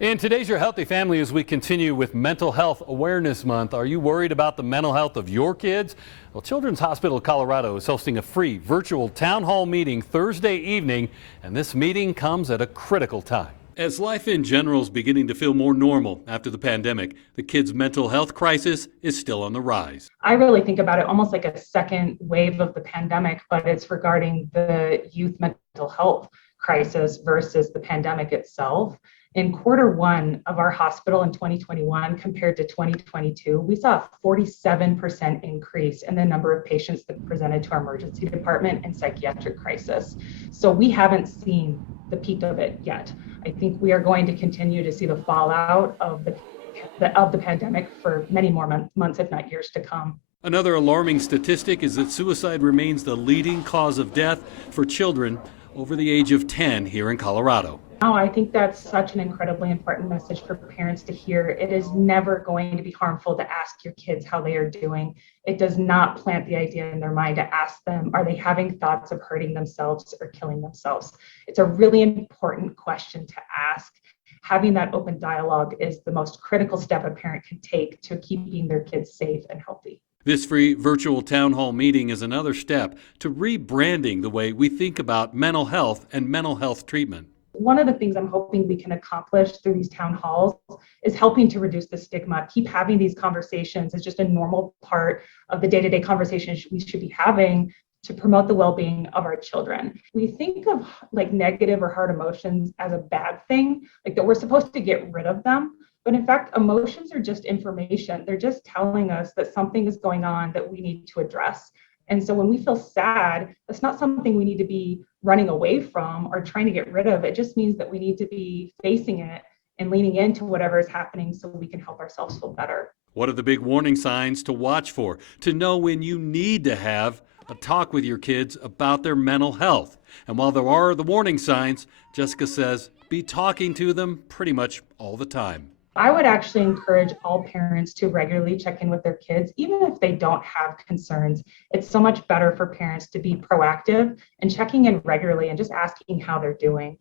In today's Your Healthy Family, as we continue with Mental Health Awareness Month, are you worried about the mental health of your kids? Well, Children's Hospital of Colorado is hosting a free virtual town hall meeting Thursday evening, and this meeting comes at a critical time. As life in general is beginning to feel more normal after the pandemic, the kids' mental health crisis is still on the rise. I really think about it almost like a second wave of the pandemic, but it's regarding the youth mental health crisis versus the pandemic itself. In Q1 of our hospital in 2021 compared to 2022, we saw a 47% increase in the number of patients that presented to our emergency department in psychiatric crisis. So we haven't seen the peak of it yet. I think we are going to continue to see the fallout of the pandemic for many more months, if not years to come. Another alarming statistic is that suicide remains the leading cause of death for children over the age of 10 here in Colorado. Oh, I think that's such an incredibly important message for parents to hear. It is never going to be harmful to ask your kids how they are doing. It does not plant the idea in their mind to ask them, are they having thoughts of hurting themselves or killing themselves? It's a really important question to ask. Having that open dialogue is the most critical step a parent can take to keeping their kids safe and healthy. This free virtual town hall meeting is another step to rebranding the way we think about mental health and mental health treatment. One of the things I'm hoping we can accomplish through these town halls is helping to reduce the stigma. Keep having these conversations as just a normal part of the day-to-day conversations we should be having to promote the well-being of our children. We think of like negative or hard emotions as a bad thing, like that we're supposed to get rid of them. But in fact, emotions are just information. They're just telling us that something is going on that we need to address. And so when we feel sad, that's not something we need to be running away from or trying to get rid of. It just means that we need to be facing it and leaning into whatever is happening so we can help ourselves feel better. What are the big warning signs to watch for, to know when you need to have a talk with your kids about their mental health? And while there are the warning signs, Jessica says be talking to them pretty much all the time. I would actually encourage all parents to regularly check in with their kids, even if they don't have concerns. It's so much better for parents to be proactive and checking in regularly and just asking how they're doing.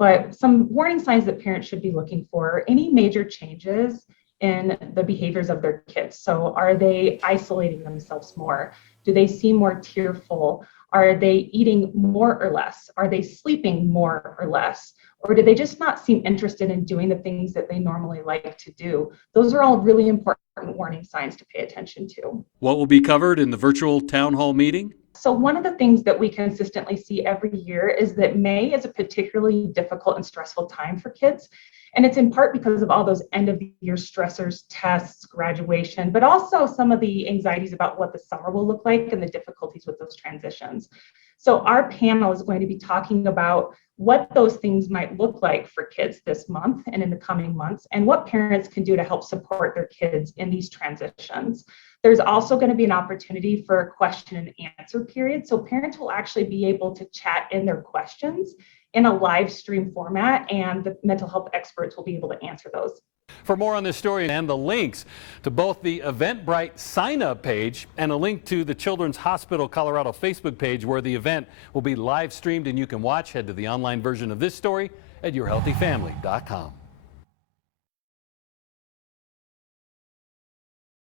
But some warning signs that parents should be looking for: any major changes in the behaviors of their kids. So are they isolating themselves more? Do they seem more tearful? Are they eating more or less? Are they sleeping more or less? Or do they just not seem interested in doing the things that they normally like to do? Those are all really important warning signs to pay attention to. What will be covered in the virtual town hall meeting? So one of the things that we consistently see every year is that May is a particularly difficult and stressful time for kids. And it's in part because of all those end of the year stressors, tests, graduation, but also some of the anxieties about what the summer will look like and the difficulties with those transitions. So our panel is going to be talking about what those things might look like for kids this month and in the coming months, and what parents can do to help support their kids in these transitions. There's also going to be an opportunity for a question and answer period. So parents will actually be able to chat in their questions in a live stream format, and the mental health experts will be able to answer those. For more on this story and the links to both the Eventbrite sign-up page and a link to the Children's Hospital Colorado Facebook page where the event will be live streamed and you can watch, head to the online version of this story at yourhealthyfamily.com.